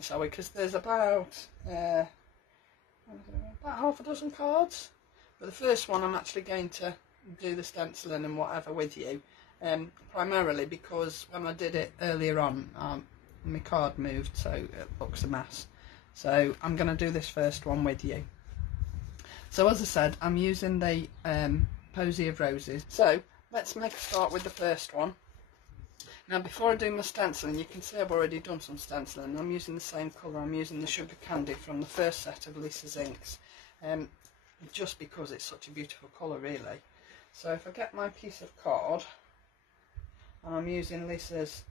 line, shall we? Because there's about half a dozen cards. But the first one I'm actually going to do the stenciling and whatever with you, primarily because when I did it earlier on, my card moved, so it looks a mess. So I'm going to do this first one with you. So as I said, I'm using the Posy of Roses. So let's make a start with the first one. Now before I do my stenciling, you can see I've already done some stenciling. I'm using the same colour. I'm using the Sugar Candy from the first set of Lisa's inks, just because it's such a beautiful colour really. So if I get my piece of card, and I'm using Lisa's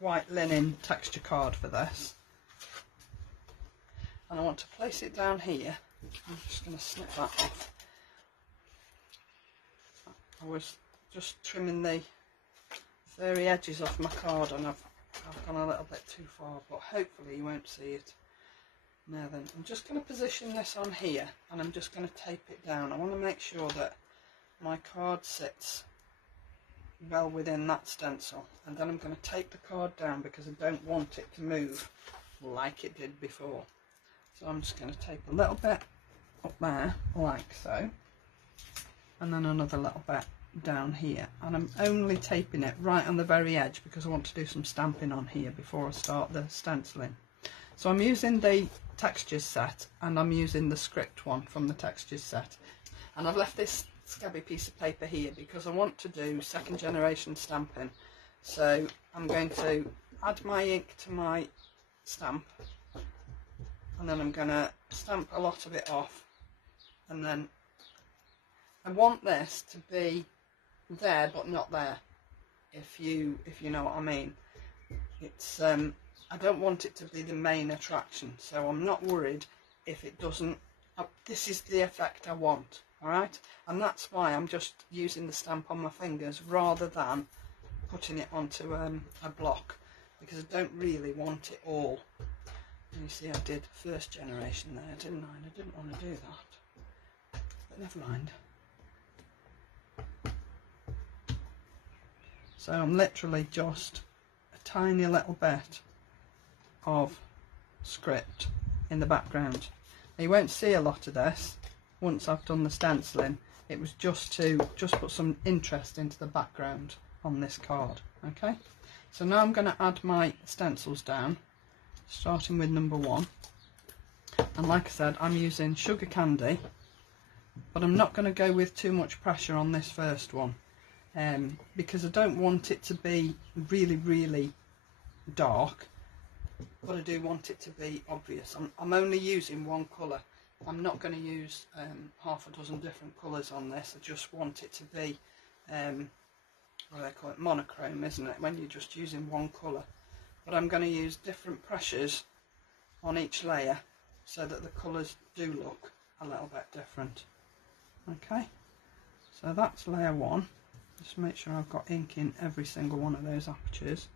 white linen texture card for this, and I want to place it down here. I'm just going to snip that off. I was just trimming the furry edges off my card and I've gone a little bit too far, but hopefully you won't see it. Now then, I'm just going to position this on here and I'm just going to tape it down. I want to make sure that my card sits well within that stencil, and then I'm going to tape the card down because I don't want it to move like it did before. So I'm just going to tape a little bit up there like so, and then another little bit down here, and I'm only taping it right on the very edge because I want to do some stamping on here before I start the stenciling. So I'm using the textures set and I'm using the script one from the textures set, and I've left this scabby piece of paper here because I want to do second generation stamping. So I'm going to add my ink to my stamp, and then I'm going to stamp a lot of it off, and then I want this to be there but not there, if you know what I mean. It's I don't want it to be the main attraction, so I'm not worried if it doesn't. This is the effect I want, alright, and that's why I'm just using the stamp on my fingers rather than putting it onto a block, because I don't really want it all. And you see I did first generation there, didn't I? I didn't want to do that, but never mind. So I'm literally just a tiny little bit of script in the background. Now you won't see a lot of this once I've done the stenciling. It was just to put some interest into the background on this card. Okay, so now I'm going to add my stencils down, starting with number 1. And like I said, I'm using Sugar Candy, but I'm not going to go with too much pressure on this first one. Because I don't want it to be really dark, but I do want it to be obvious. I'm only using one colour. I'm not going to use half a dozen different colours on this. I just want it to be what do they call it, monochrome, isn't it, when you're just using one colour. But I'm going to use different pressures on each layer so that the colours do look a little bit different. Okay, so that's layer 1. Just make sure I've got ink in every single one of those apertures,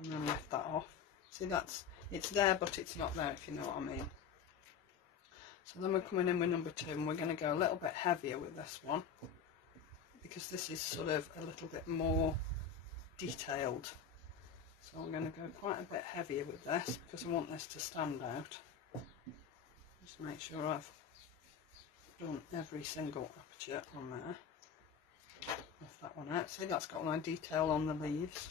and then lift that off. See, it's there but it's not there, if you know what I mean. So then we're coming in with number 2, and we're going to go a little bit heavier with this one because this is sort of a little bit more detailed. So I'm going to go quite a bit heavier with this because I want this to stand out. Just make sure I've done every single aperture on there. Lift that one out. See, that's got my detail on the leaves.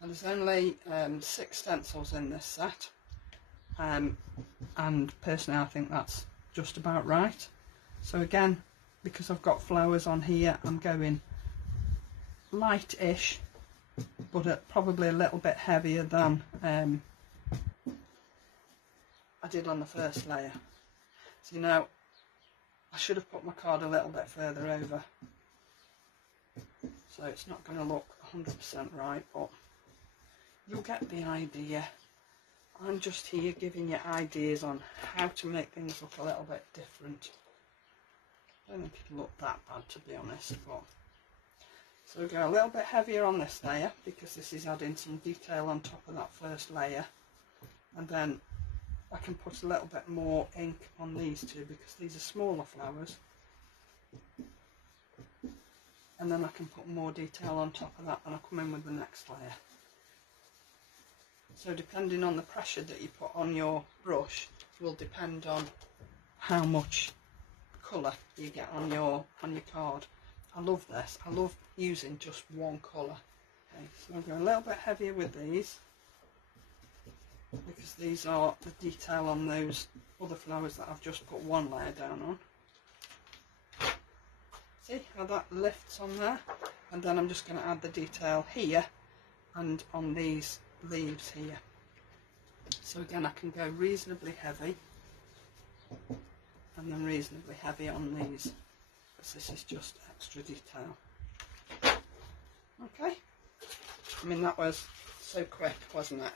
And there's only 6 stencils in this set, and personally I think that's just about right. So again, because I've got flowers on here, I'm going light-ish, but probably a little bit heavier than I did on the first layer. So now I should have put my card a little bit further over, so it's not going to look 100% right, but you'll get the idea. I'm just here giving you ideas on how to make things look a little bit different. I don't think it'll look that bad, to be honest, but so we go a little bit heavier on this layer because this is adding some detail on top of that first layer, and then I can put a little bit more ink on these two because these are smaller flowers, and then I can put more detail on top of that when I come in with the next layer. So depending on the pressure that you put on your brush will depend on how much colour you get on your card. I love this. I love using just one colour. Okay, so I'm going a little bit heavier with these because these are the detail on those other flowers that I've just put one layer down on. See how that lifts on there? And then I'm just going to add the detail here and on these leaves here. So again, I can go reasonably heavy and then reasonably heavy on these, because this is just extra detail. Okay, I mean that was so quick, wasn't it?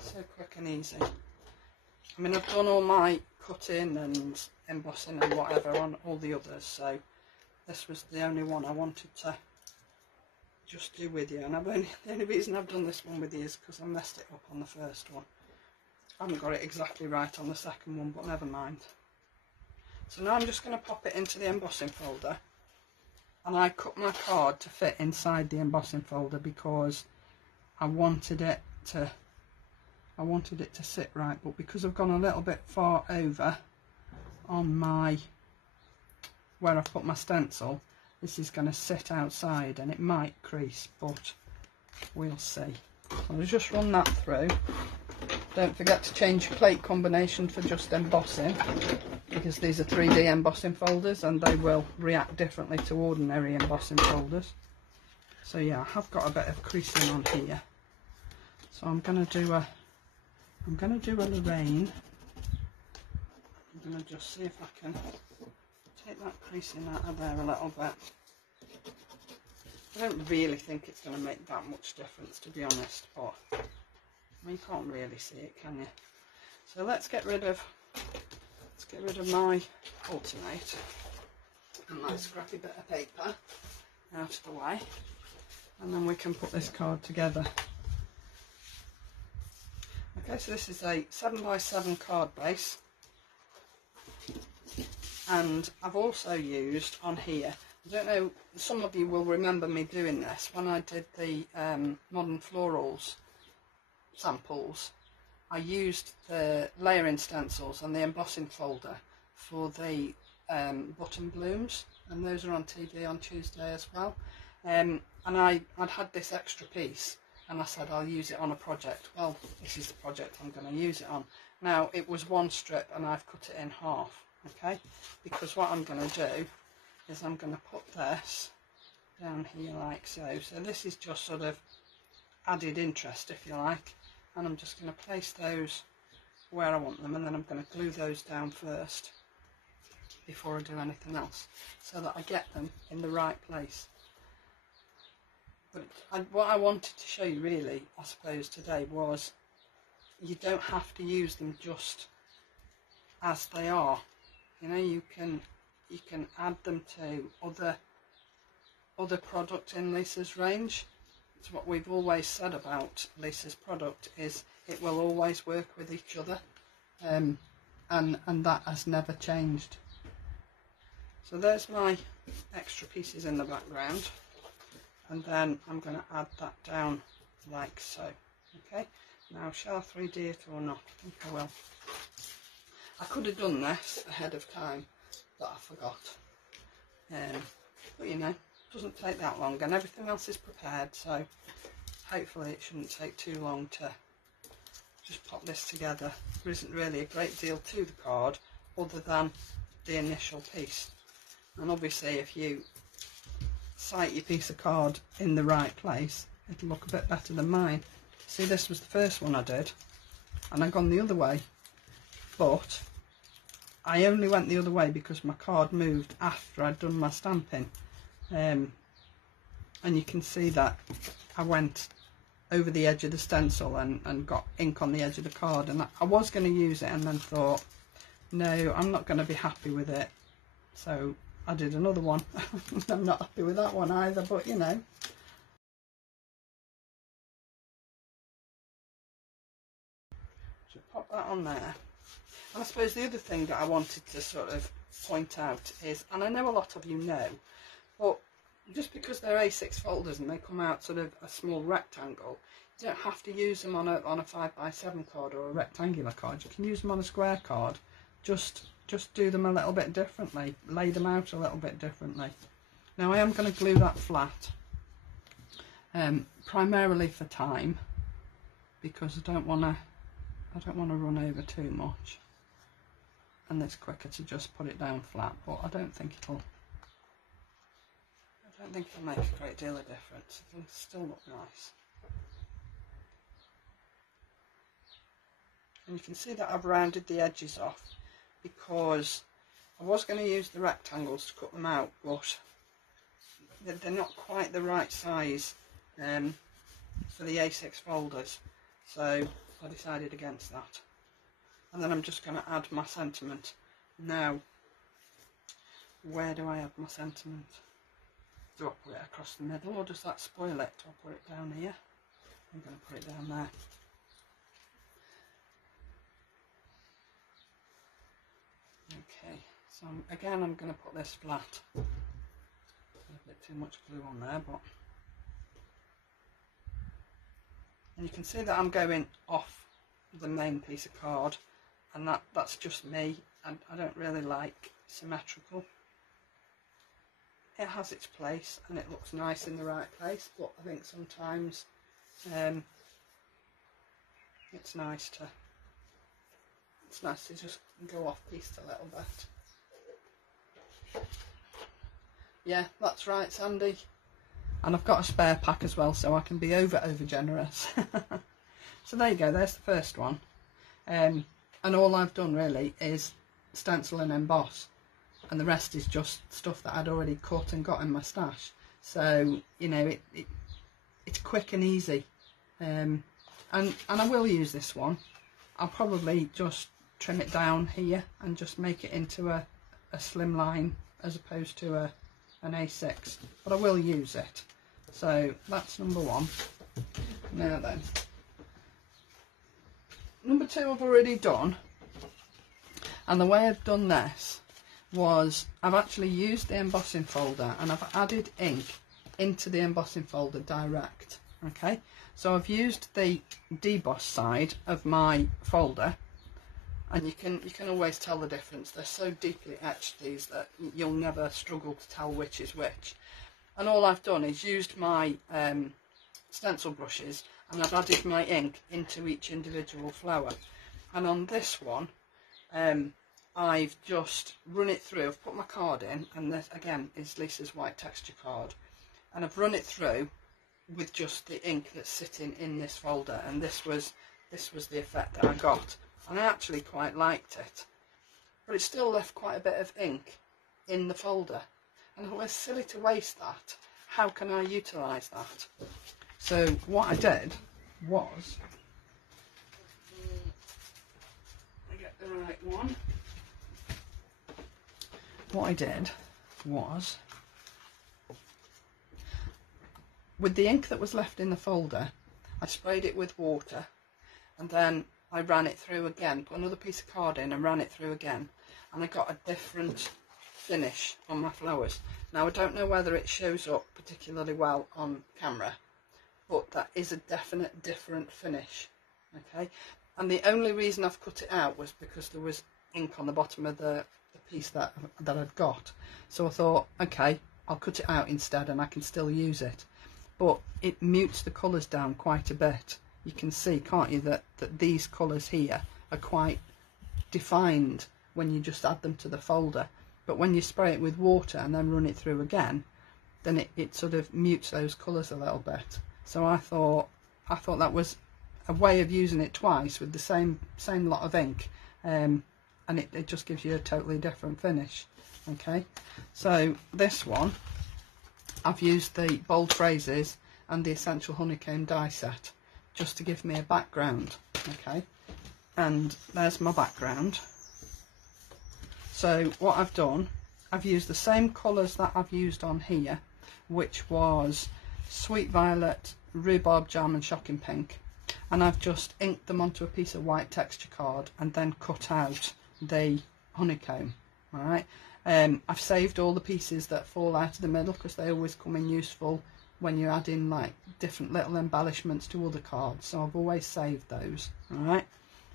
So quick and easy. I mean, I've done all my cutting and embossing and whatever on all the others, so this was the only one I wanted to just do with you. And the only reason I've done this one with you is because I messed it up on the first one. I haven't got it exactly right on the second one, but never mind. So now I'm just going to pop it into the embossing folder, and I cut my card to fit inside the embossing folder because I wanted it to sit right, but because I've gone a little bit far over on my where I put my stencil, this is going to sit outside and it might crease, but we'll see. So I'll just run that through. Don't forget to change your plate combination for just embossing, because these are 3D embossing folders and they will react differently to ordinary embossing folders. So yeah, I have got a bit of creasing on here. So I'm going to do a Lorraine. I'm going to just see if I can take that creasing out of there a little bit. I don't really think it's going to make that much difference, to be honest, but you can't really see it, can you? So let's get rid of my alternate and my scrappy bit of paper out of the way, and then we can put this card together. Okay, so this is a 7x7 card base, and I've also used on here, I don't know, some of you will remember me doing this when I did the modern florals samples. I used the layering stencils and the embossing folder for the button blooms, and those are on TV on Tuesday as well. And I'd had this extra piece, and I said I'll use it on a project. Well, this is the project I'm going to use it on. Now, it was one strip and I've cut it in half, okay? Because what I'm going to do is I'm going to put this down here like so. So this is just sort of added interest, if you like. And I'm just going to place those where I want them, and then I'm going to glue those down first before I do anything else, so that I get them in the right place. But what I wanted to show you really, I suppose, today was you don't have to use them just as they are. You know, you can add them to other product in Lisa's range. It's what we've always said about Lisa's product, is it will always work with each other, and that has never changed. So there's my extra pieces in the background, and then I'm going to add that down like so. Okay, now shall I 3D it or not? I think I will. I could have done this ahead of time, but I forgot. But you know, it doesn't take that long, and everything else is prepared, so hopefully it shouldn't take too long to just pop this together. There isn't really a great deal to the card other than the initial piece, and obviously if you sight your piece of card in the right place, it'll look a bit better than mine. See, this was the first one I did, and I've gone the other way, but I only went the other way because my card moved after I'd done my stamping. And you can see that I went over the edge of the stencil and got ink on the edge of the card, and I was going to use it and then thought, no, I'm not going to be happy with it, so I did another one. I'm not happy with that one either, but you know. So pop that on there. And I suppose the other thing that I wanted to sort of point out is, and I know a lot of you know, but just because they're A6 folders and they come out sort of a small rectangle, You don't have to use them on a 5x7 card or a rectangular card. You can use them on a square card. Just do them a little bit differently. Lay them out a little bit differently. Now I am going to glue that flat, primarily for time, because I don't want to run over too much. And it's quicker to just put it down flat, but I don't think it'll make a great deal of difference. It'll still look nice. And you can see that I've rounded the edges off because I was going to use the rectangles to cut them out, but they're not quite the right size for the A6 folders, so I decided against that. And then I'm just going to add my sentiment. Now, where do I add my sentiment? Do I put it across the middle, or does that spoil it? Do I put it down here? I'm going to put it down there. Okay, so again I'm going to put this flat. A bit too much glue on there, but... And you can see that I'm going off the main piece of card, and that's just me. I don't really like symmetrical. It has its place and it looks nice in the right place, but I think sometimes it's nice to just go off piece a little bit. Yeah, that's right, Sandy. And I've got a spare pack as well, so I can be over generous. So there you go, there's the first one. And all I've done really is stencil and emboss, and the rest is just stuff that I'd already cut and got in my stash. So, you know, it's quick and easy. And I will use this one. I'll probably just trim it down here and just make it into a slim line as opposed to an A6, but I will use it. So that's number one. Now then, number two I've already done, and the way I've done this was I've actually used the embossing folder and I've added ink into the embossing folder direct. Okay, so I've used the deboss side of my folder, and you can always tell the difference. They're so deeply etched, these, that you'll never struggle to tell which is which. And all I've done is used my stencil brushes, and I've added my ink into each individual flower. And on this one, I've just run it through. I've put my card in, and this again is Lisa's white texture card, and I've run it through with just the ink that's sitting in this folder, and this was the effect that I got. And I actually quite liked it, but it still left quite a bit of ink in the folder, and it was silly to waste that. How can I utilise that? So what I did was, I get the right one. What I did was, with the ink that was left in the folder, I sprayed it with water, and then I ran it through again, put another piece of card in and ran it through again, and I got a different finish on my flowers. Now I don't know whether it shows up particularly well on camera, but that is a definite different finish. Okay, and the only reason I've cut it out was because there was ink on the bottom of the piece that I'd got. So I thought, okay, I'll cut it out instead and I can still use it. But it mutes the colours down quite a bit. You can see, can't you, that these colours here are quite defined when you just add them to the folder. But when you spray it with water and then run it through again, then it sort of mutes those colours a little bit. So I thought that was a way of using it twice with the same lot of ink, and it just gives you a totally different finish. Okay, so this one, I've used the bold phrases and the essential honeycomb die set just to give me a background. Okay, and there's my background. So what I've done, I've used the same colours that I've used on here, which was Sweet Violet, Rhubarb Jam and Shocking Pink, and I've just inked them onto a piece of white texture card and then cut out the honeycomb. Alright, I've saved all the pieces that fall out of the middle because they always come in useful when you add in like different little embellishments to other cards, so I've always saved those. All right,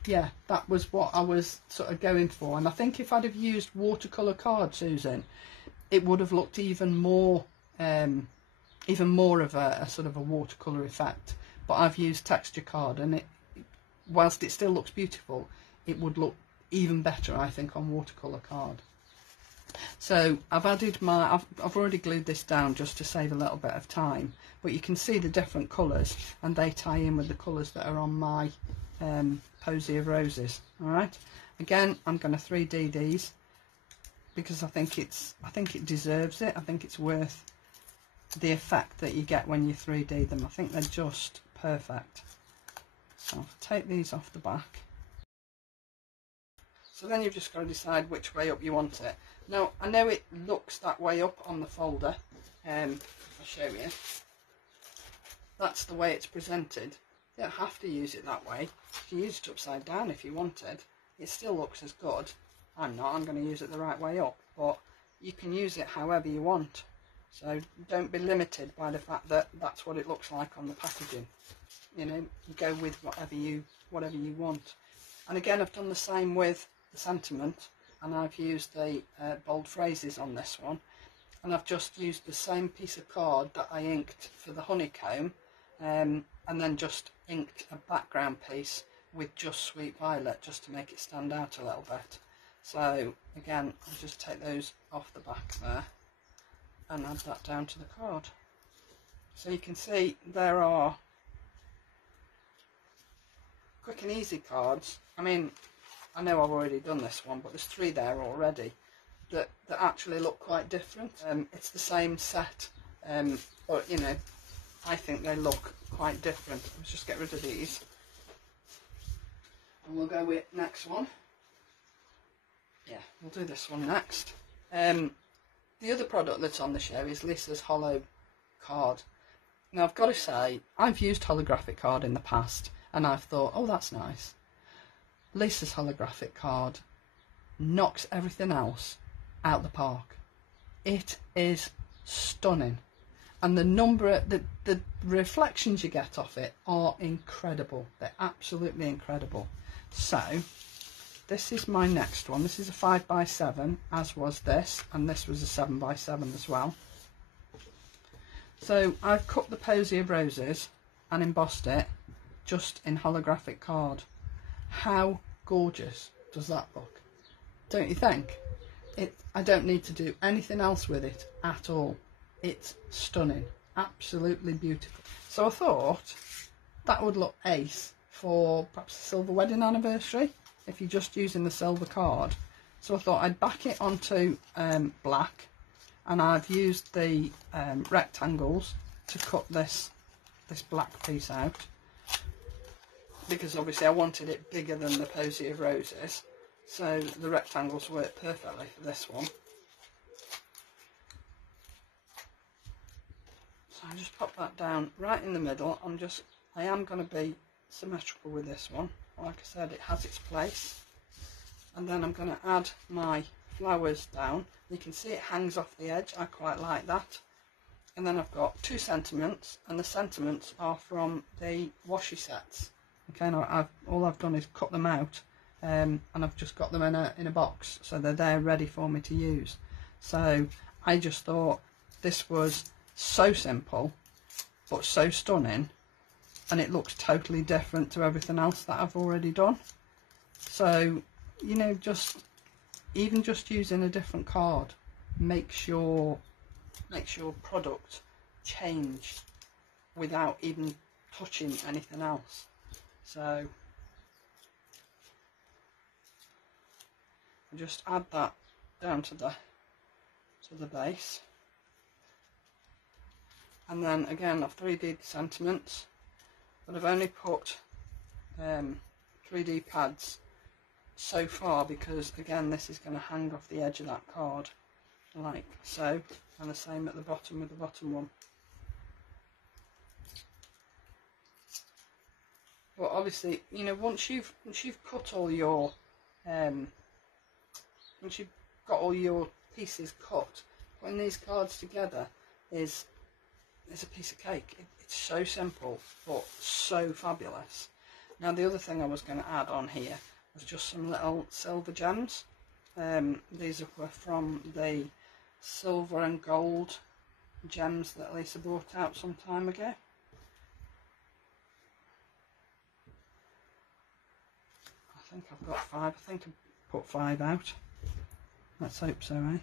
yeah, that was what I was sort of going for. And I think if I'd have used watercolour cards, Susan, it would have looked even more of a sort of a watercolour effect. But I've used texture card, and it, whilst it still looks beautiful, it would look even better, I think, on watercolour card. So I've added my, I've already glued this down just to save a little bit of time, but you can see the different colours, and they tie in with the colours that are on my Posy of Roses. All right, again, I'm going to 3D these because I think it deserves it. I think it's worth the effect that you get when you 3D them. I think they're just perfect. So I'll take these off the back. So then you've just got to decide which way up you want it. Now, I know it looks that way up on the folder. I'll show you. That's the way it's presented. You don't have to use it that way. You can use it upside down if you wanted. It still looks as good. I'm going to use it the right way up, but you can use it however you want. So don't be limited by the fact that that's what it looks like on the packaging. You know, you go with whatever you want. And again, I've done the same with the sentiment, and I've used the bold phrases on this one, and I've just used the same piece of card that I inked for the honeycomb, and then just inked a background piece with just Sweet Violet, just to make it stand out a little bit. So again, I'll just take those off the back there and add that down to the card. So you can see there are quick and easy cards. I mean, I know I've already done this one, but there's 3 there already that actually look quite different. It's the same set, but you know, I think they look quite different. Let's just get rid of these, and we'll go with next one. Yeah, we'll do this one next. The other product that's on the show is Lisa's Hollow card. Now, I've got to say, I've used holographic card in the past, and I've thought, oh, that's nice. Lisa's holographic card knocks everything else out the park. It is stunning, and the reflections you get off it are incredible. They're absolutely incredible. So this is my next one. This is a 5x7, as was this, and this was a 7x7 as well. So I've cut the Posy of Roses and embossed it just in holographic card. How gorgeous does that look? Don't you think? I don't need to do anything else with it at all. It's stunning, absolutely beautiful. So I thought that would look ace for perhaps a silver wedding anniversary, if you're just using the silver card. So I thought I'd back it onto black, and I've used the rectangles to cut this black piece out, because obviously I wanted it bigger than the Posy of Roses, so the rectangles work perfectly for this one. So I just pop that down right in the middle. I am going to be symmetrical with this one. Like I said, it has its place. And then I'm going to add my flowers down. You can see it hangs off the edge. I quite like that. And then I've got 2 sentiments, and the sentiments are from the washi sets. Okay, now all I've done is cut them out, and I've just got them in a box, so they're there ready for me to use. So I just thought this was so simple, but so stunning, and it looks totally different to everything else that I've already done. So, you know, even just using a different card makes your product change without even touching anything else. So I just add that down to the base, and then again I've 3D'd the sentiments, but I've only put 3D pads so far, because again this is going to hang off the edge of that card like so, and the same at the bottom with the bottom one. But obviously, you know, once you've cut all your once you've got all your pieces cut, putting these cards together is it's a piece of cake. It's so simple, but so fabulous. Now the other thing I was going to add on here was just some little silver gems. These were from the silver and gold gems that Lisa brought out some time ago. I think I've got 5. I think I put 5 out. Let's hope so, eh?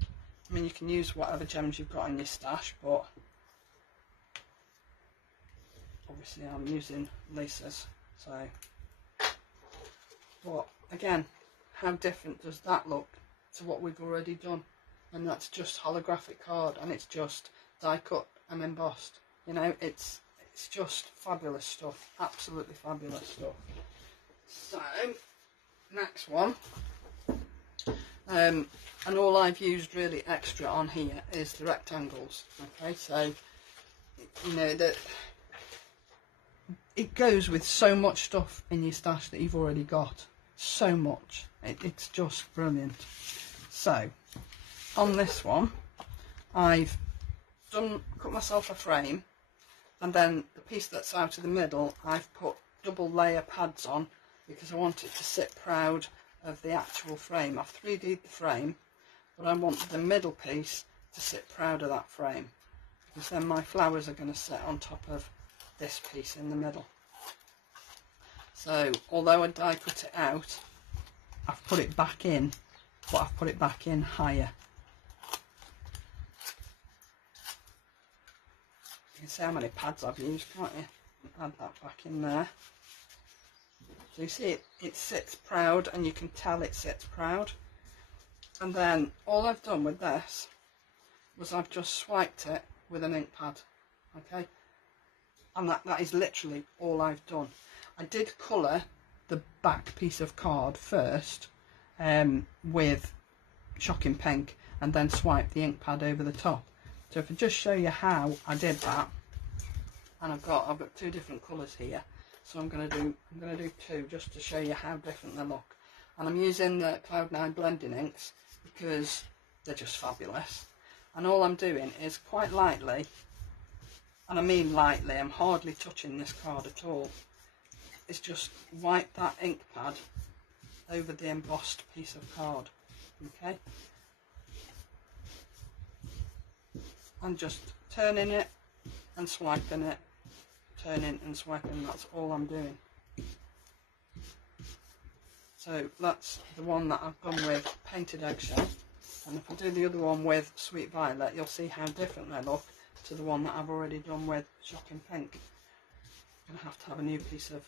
I mean, you can use whatever gems you've got in your stash, but obviously I'm using Lisa's, so. But again, how different does that look to what we've already done? And that's just holographic card, and it's just die cut and embossed. You know, it's just fabulous stuff, absolutely fabulous stuff. So next one, and all I've used really extra on here is the rectangles. Okay, so you know that it goes with so much stuff in your stash that you've already got. So much, it's just brilliant. So on this one, I've cut myself a frame, and then the piece that's out of the middle I've put double layer pads on because I want it to sit proud of the actual frame. I've 3D'd the frame, but I want the middle piece to sit proud of that frame, because then my flowers are going to sit on top of this piece in the middle. So although I die cut it out, I've put it back in, but I've put it back in higher. You can see how many pads I've used, can't you? Add that back in there. So you see it sits proud, and you can tell it sits proud. And then all I've done with this was I've just swiped it with an ink pad, okay? And that is literally all I've done. I did colour the back piece of card first with shocking pink, and then swipe the ink pad over the top. So if I just show you how I did that, and I've got 2 different colours here, so I'm gonna do 2 just to show you how different they look. And I'm using the Cloud9 blending inks because they're just fabulous. And all I'm doing is quite lightly, and I mean lightly, I'm hardly touching this card at all, is just wipe that ink pad over the embossed piece of card, okay? And just turning it and swiping it, turning and swiping, that's all I'm doing. So that's the one that I've done with painted eggshell, and if I do the other one with sweet violet, you'll see how different they look to the one that I've already done with shocking pink. I'm going to have a new piece of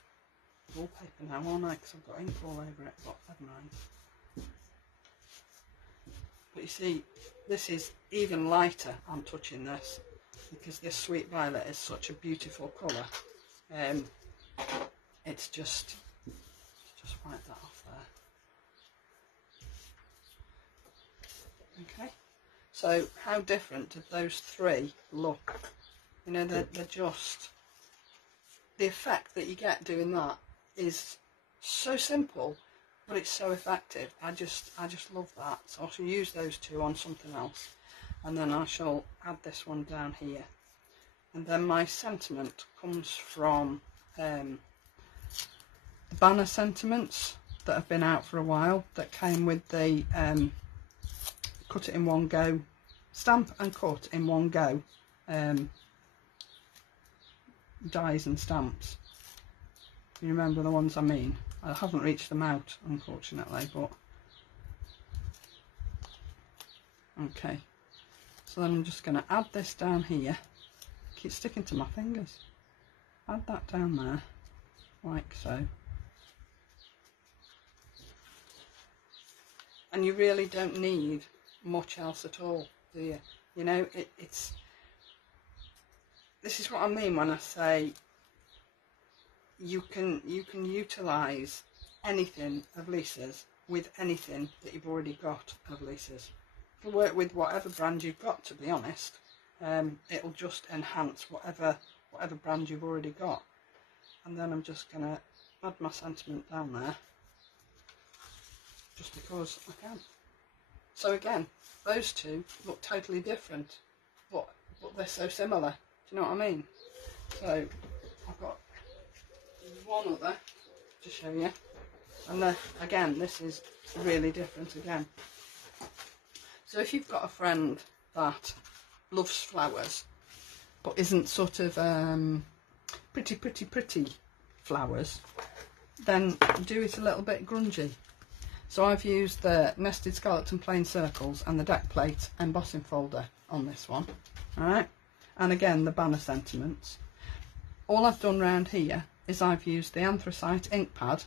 wallpaper now, aren't I? Because I've got ink all over it, but never mind. But you see, this is even lighter. I'm touching this because this sweet violet is such a beautiful colour. It's just wipe that off there. Okay, so how different did those 3 look? You know, they're just, the effect that you get doing that is so simple, but it's so effective. I just love that. So I shall use those 2 on something else, and then I shall add this one down here. And then my sentiment comes from the banner sentiments that have been out for a while, that came with the cut it in one go, stamp and cut in one go dies and stamps. You remember the ones I mean? I haven't reached them out, unfortunately, but okay. So then I'm just going to add this down here. Keep sticking to my fingers. Add that down there, like so. And you really don't need much else at all, do you? You know, this is what I mean when I say you can utilise anything of Lisa's with anything that you've already got of Lisa's. It'll work with whatever brand you've got, to be honest. It'll just enhance whatever brand you've already got. And then I'm just going to add my sentiment down there, just because I can. So again, those two look totally different, but they're so similar. Do you know what I mean? So I've got one other to show you, and again, this is really different again. So if you've got a friend that loves flowers but isn't sort of pretty flowers, then do it a little bit grungy. So I've used the nested skeleton plain circles and the DECKPLATE embossing folder on this one. Alright, and again the banner sentiments. All I've done round here is I've used the anthracite ink pad,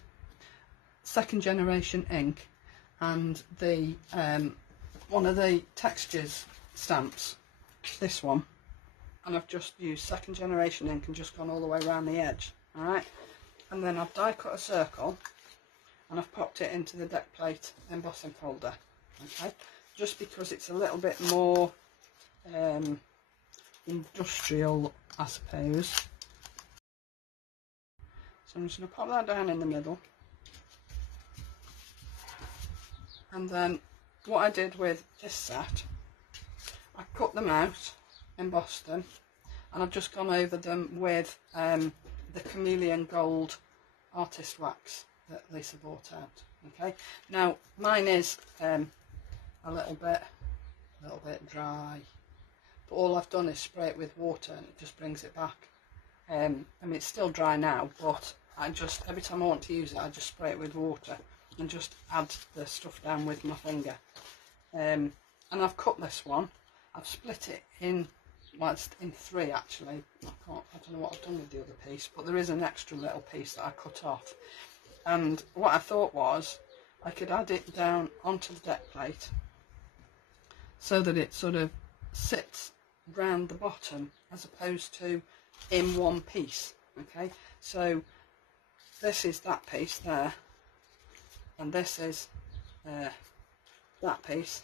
2nd generation ink, and the one of the textures stamps, this one, and I've just used 2nd generation ink and just gone all the way around the edge. Alright, and then I've die cut a circle and I've popped it into the DECKPLATE embossing folder, okay, just because it's a little bit more industrial, I suppose. So I'm just going to pop that down in the middle, and then what I did with this set, I cut them out, embossed them, and I've just gone over them with the chameleon gold artist wax that Lisa bought out. Okay, now mine is a little bit dry, but all I've done is spray it with water and it just brings it back. I mean, it's still dry now, but I just, every time I want to use it, I just spray it with water and just add the stuff down with my finger. And I've cut this one, I've split it in, well, it's in 3 actually. I don't know what I've done with the other piece, but there is an extra little piece that I cut off. And what I thought was I could add it down onto the DECKPLATE so that it sort of sits round the bottom as opposed to in one piece. Okay, so this is that piece there, and this is that piece,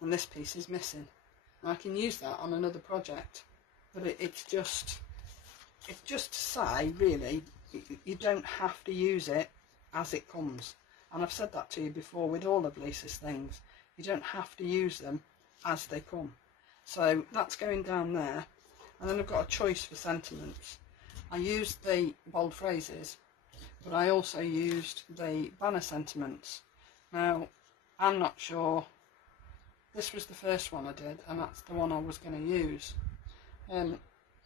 and this piece is missing. And I can use that on another project, but it's just to say, really, you don't have to use it as it comes. And I've said that to you before with all of Lisa's things. You don't have to use them as they come. So that's going down there. And then I've got a choice for sentiments. I used the bold phrases, but I also used the banner sentiments. Now, I'm not sure. This was the first one I did, and that's the one I was going to use.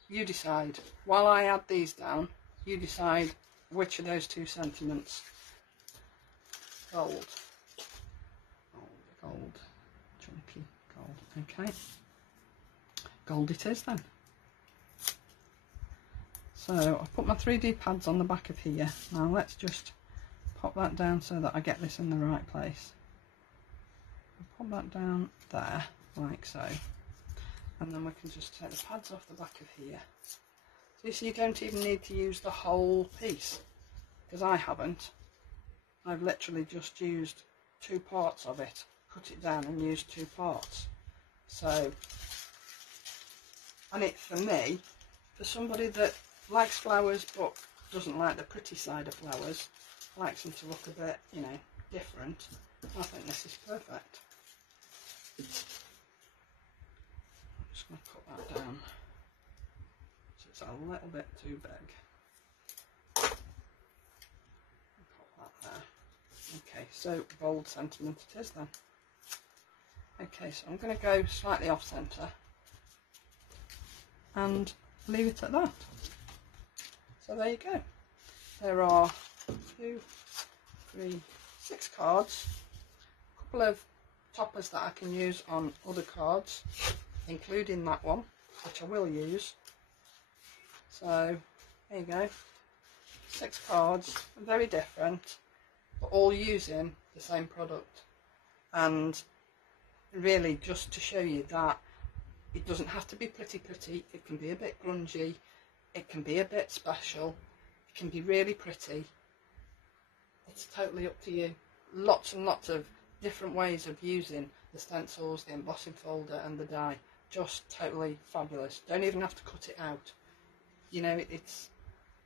You decide. While I add these down, you decide which of those 2 sentiments. Gold, chunky gold. Okay, gold it is then. So I've put my 3D pads on the back of here. Now let's just pop that down so that I get this in the right place. Pop that down there, like so. And then we can just take the pads off the back of here. So you see, you don't even need to use the whole piece, because I haven't. I've literally just used 2 parts of it, cut it down and used 2 parts. So, and it, for me, for somebody that likes flowers but doesn't like the pretty side of flowers, likes them to look a bit, you know, different, I think this is perfect. I'm just going to cut that down. It's a little bit too big. Put that there. Okay, so bold sentiment it is then. Okay, so I'm going to go slightly off centre and leave it at that. So there you go. There are 2, 3, 6 cards, a couple of toppers that I can use on other cards, including that one, which I will use. So there you go, 6 cards, very different, but all using the same product. And really, just to show you that it doesn't have to be pretty, it can be a bit grungy, it can be a bit special, it can be really pretty. It's totally up to you. Lots and lots of different ways of using the stencils, the embossing folder and the die. Just totally fabulous. Don't even have to cut it out. You know, it's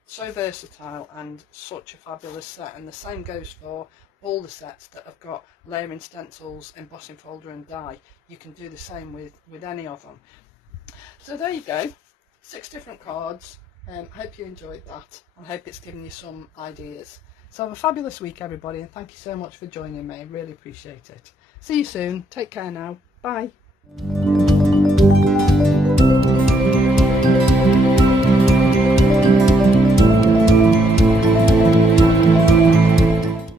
so versatile and such a fabulous set. And the same goes for all the sets that have got layering stencils, embossing folder and die. You can do the same with any of them. So there you go, 6 different cards. I hope you enjoyed that. I hope it's given you some ideas. So have a fabulous week, everybody, and thank you so much for joining me. I really appreciate it. See you soon. Take care now. Bye.